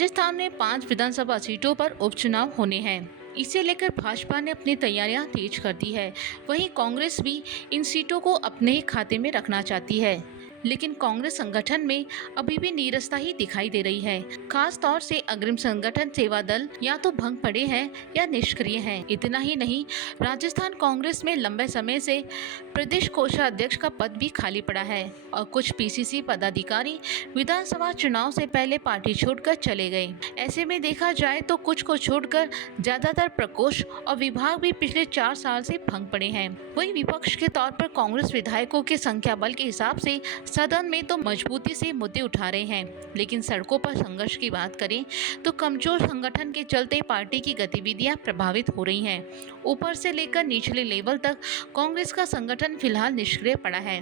राजस्थान में 5 विधानसभा सीटों पर उपचुनाव होने हैं। इसे लेकर भाजपा ने अपनी तैयारियां तेज कर दी है। वहीं कांग्रेस भी इन सीटों को अपने ही खाते में रखना चाहती है, लेकिन कांग्रेस संगठन में अभी भी नीरसता ही दिखाई दे रही है। खास तौर से अग्रिम संगठन सेवा दल या तो भंग पड़े हैं या निष्क्रिय हैं। इतना ही नहीं, राजस्थान कांग्रेस में लंबे समय से प्रदेश कोषाध्यक्ष का पद भी खाली पड़ा है और कुछ पीसीसी पदाधिकारी विधानसभा चुनाव से पहले पार्टी छोड़कर चले गए। ऐसे में देखा जाए तो कुछ को छोड़कर ज्यादातर प्रकोष्ठ और विभाग भी पिछले 4 साल से भंग पड़े हैं। वहीं विपक्ष के तौर पर कांग्रेस विधायकों के संख्या बल के हिसाब से सदन में तो मजबूती से मुद्दे उठा रहे हैं, लेकिन सड़कों पर संघर्ष की बात करें तो कमजोर संगठन के चलते पार्टी की गतिविधियां प्रभावित हो रही हैं। ऊपर से लेकर निचले लेवल तक कांग्रेस का संगठन फिलहाल निष्क्रिय पड़ा है।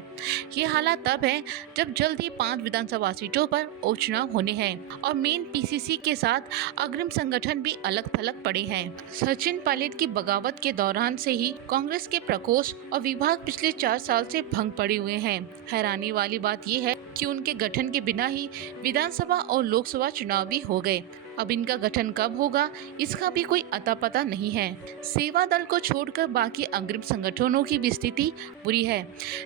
ये हालात तब है जब जल्द ही 5 विधानसभा सीटों पर उपचुनाव होने हैं और मेन पीसीसी के साथ अग्रिम संगठन भी अलग थलग पड़े हैं। सचिन पायलट की बगावत के दौरान से ही कांग्रेस के प्रकोष्ठ और विभाग पिछले 4 साल से भंग पड़े हुए हैं। हैरानी वाली बात यह है कि उनके गठन के बिना ही विधानसभा और लोकसभा चुनाव भी हो गए। अब इनका गठन कब होगा, इसका भी कोई अता पता नहीं है। सेवा दल को छोड़कर बाकी अग्रिम संगठनों की भी स्थिति बुरी है।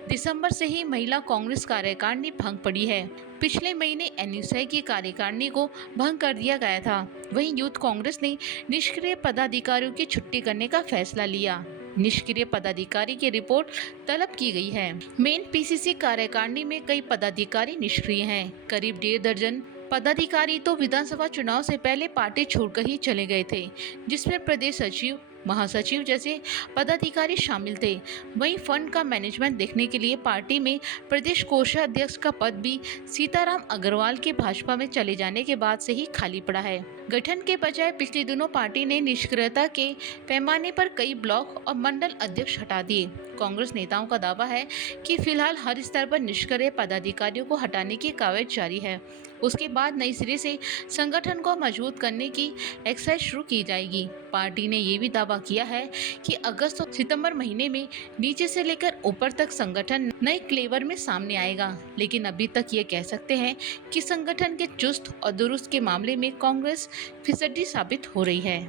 दिसंबर से ही महिला कांग्रेस कार्यकारिणी भंग पड़ी है। पिछले महीने एनयूसीआई की कार्यकारिणी को भंग कर दिया गया था। वहीं यूथ कांग्रेस ने निष्क्रिय पदाधिकारियों की छुट्टी करने का फैसला लिया। निष्क्रिय पदाधिकारी की रिपोर्ट तलब की गई है। मेन पीसीसी कार्यकारिणी में कई पदाधिकारी निष्क्रिय हैं। करीब 1.5 दर्जन पदाधिकारी तो विधानसभा चुनाव से पहले पार्टी छोड़कर ही चले गए थे, जिसमें प्रदेश सचिव, महासचिव जैसे पदाधिकारी शामिल थे। वहीं फंड का मैनेजमेंट देखने के लिए पार्टी में प्रदेश कोषाध्यक्ष का पद भी सीताराम अग्रवाल के भाजपा में चले जाने के बाद से ही खाली पड़ा है। गठन के बजाय पिछले दिनों पार्टी ने निष्क्रियता के पैमाने पर कई ब्लॉक और मंडल अध्यक्ष हटा दिए। कांग्रेस नेताओं का दावा है कि फिलहाल हर स्तर पर निष्क्रिय पदाधिकारियों को हटाने की कवायद जारी है। उसके बाद नई सिरे से संगठन को मजबूत करने की एक्सरसाइज शुरू की जाएगी। पार्टी ने ये भी दावा किया है कि अगस्त और सितंबर महीने में नीचे से लेकर ऊपर तक संगठन नए फ्लेवर में सामने आएगा, लेकिन अभी तक ये कह सकते हैं कि संगठन के चुस्त और दुरुस्त के मामले में कांग्रेस फिसड्डी साबित हो रही है।